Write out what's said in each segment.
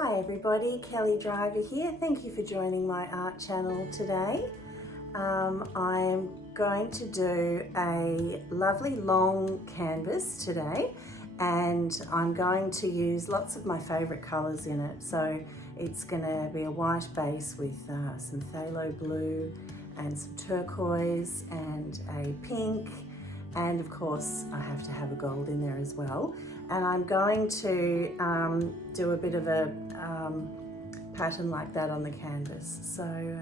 Hi everybody, Kelly Driver here. Thank you for joining my art channel today. I am going to do a lovely long canvas today, and I'm going to use lots of my favourite colours in it. So it's going to be a white base with some phthalo blue and some turquoise and a pink, and of course I have to have a gold in there as well. And I'm going to do a bit of a pattern like that on the canvas. So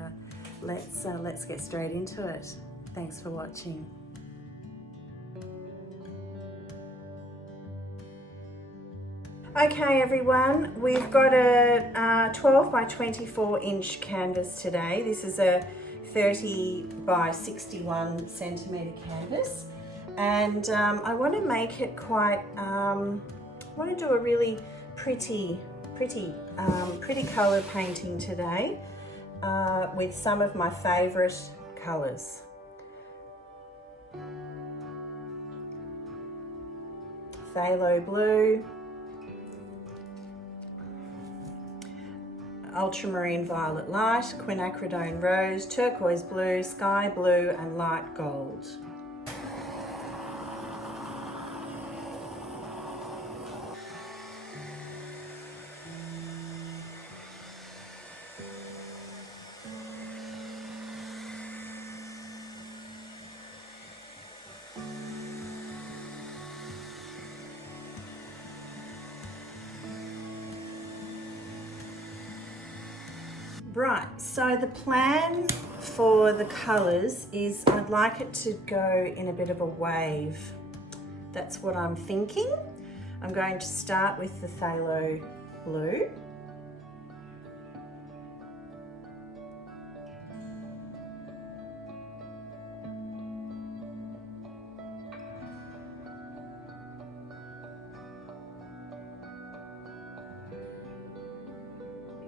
let's get straight into it. Thanks for watching. Okay everyone, we've got a 12 by 24 inch canvas today. This is a 30 by 61 centimetre canvas. And I want to make it quite, I want to do a really pretty colour painting today with some of my favourite colours. Phthalo blue, ultramarine violet light, quinacridone rose, turquoise blue, sky blue and light gold. Right, so the plan for the colours is I'd like it to go in a bit of a wave. That's what I'm thinking. I'm going to start with the phthalo blue.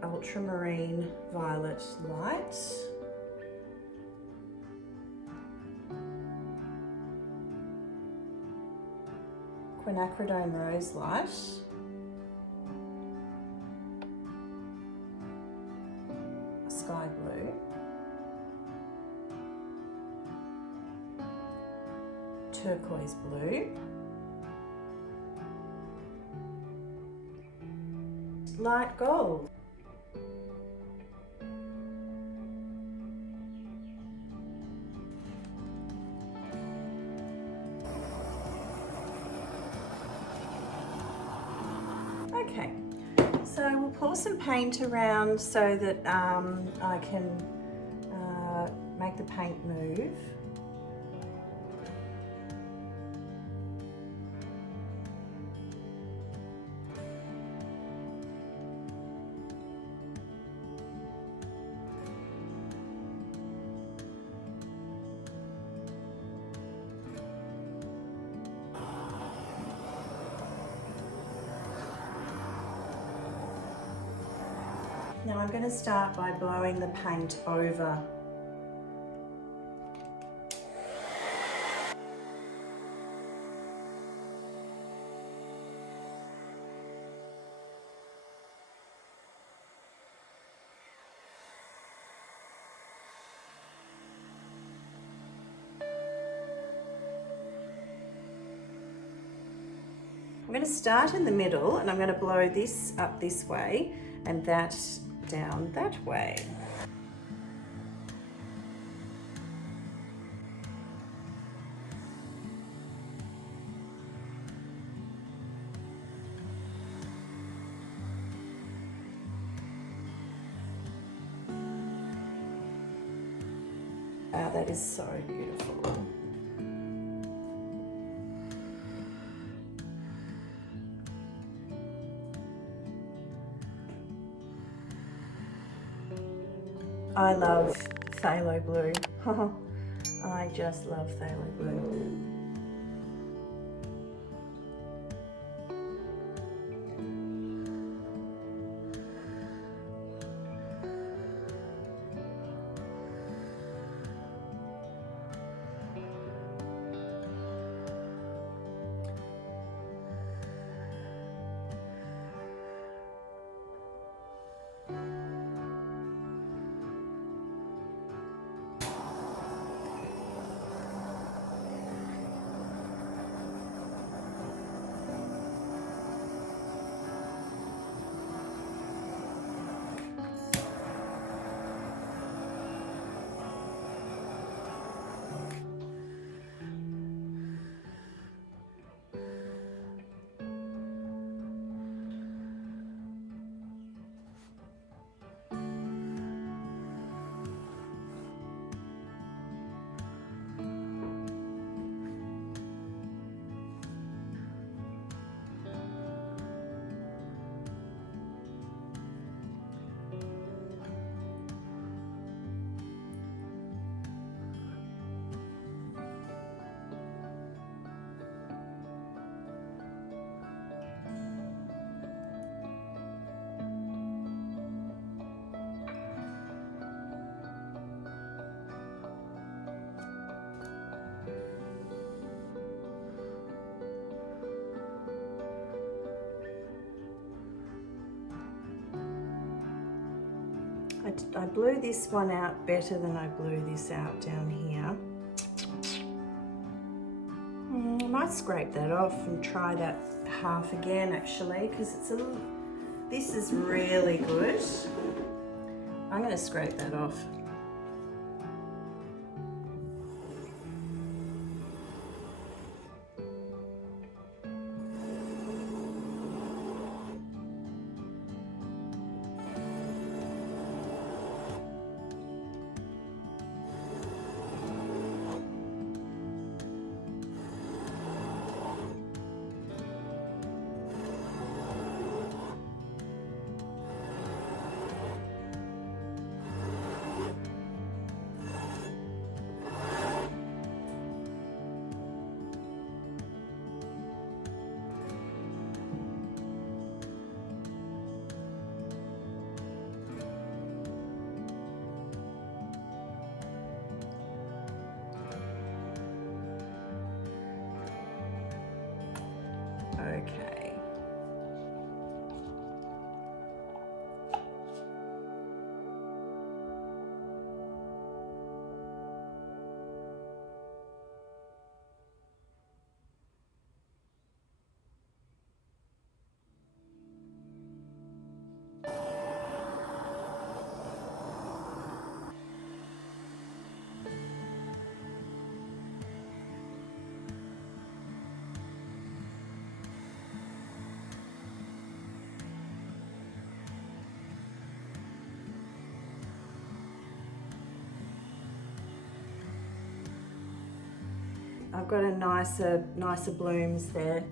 Ultramarine violet light, quinacridone rose light, sky blue, turquoise blue, light gold. Okay, so we'll pour some paint around so that I can make the paint move. Now I'm going to start by blowing the paint over. I'm going to start in the middle and I'm going to blow this up this way and that down that way. That is so beautiful. I love phthalo blue. I just love phthalo blue. I blew this one out better than I blew this out down here. I might scrape that off and try that half again actually, because this is really good. I'm going to scrape that off. Okay. I've got a nicer blooms there.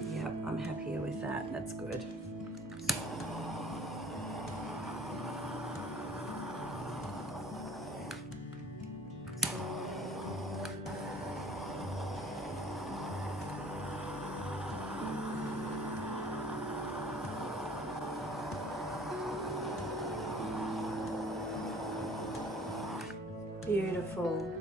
Yep, I'm happier with that. That's good. Beautiful.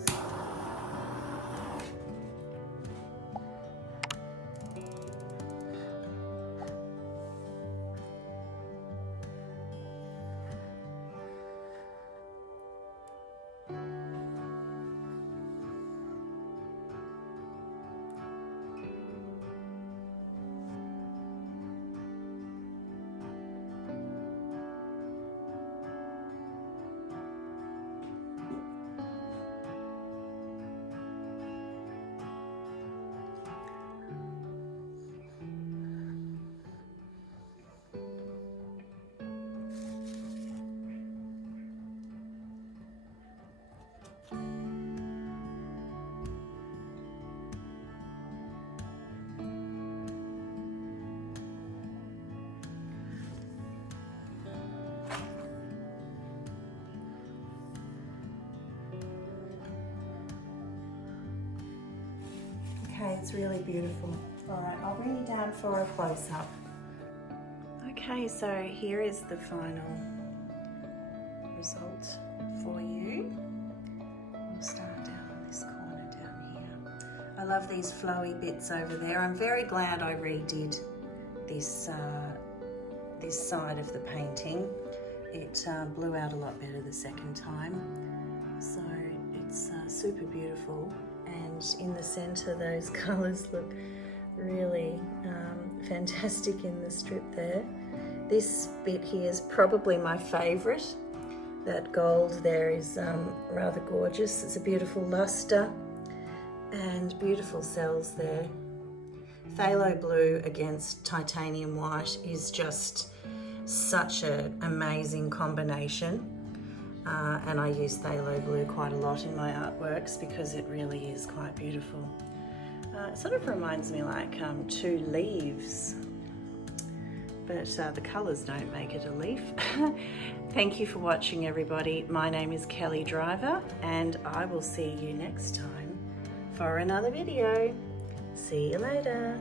Okay, it's really beautiful. All right, I'll bring you down for a close-up. Okay, so here is the final result for you. We'll start down on this corner down here. I love these flowy bits over there. I'm very glad I redid this this side of the painting. It blew out a lot better the second time, so it's super beautiful. And in the center, those colors look really fantastic in the strip there. This bit here is probably my favorite. That gold there is rather gorgeous. It's a beautiful luster and beautiful cells there. Phthalo blue against titanium white is just such an amazing combination. And I use phthalo blue quite a lot in my artworks because it really is quite beautiful. It sort of reminds me like two leaves, but the colours don't make it a leaf. Thank you for watching, everybody. My name is Kelly Driver, and I will see you next time for another video. See you later.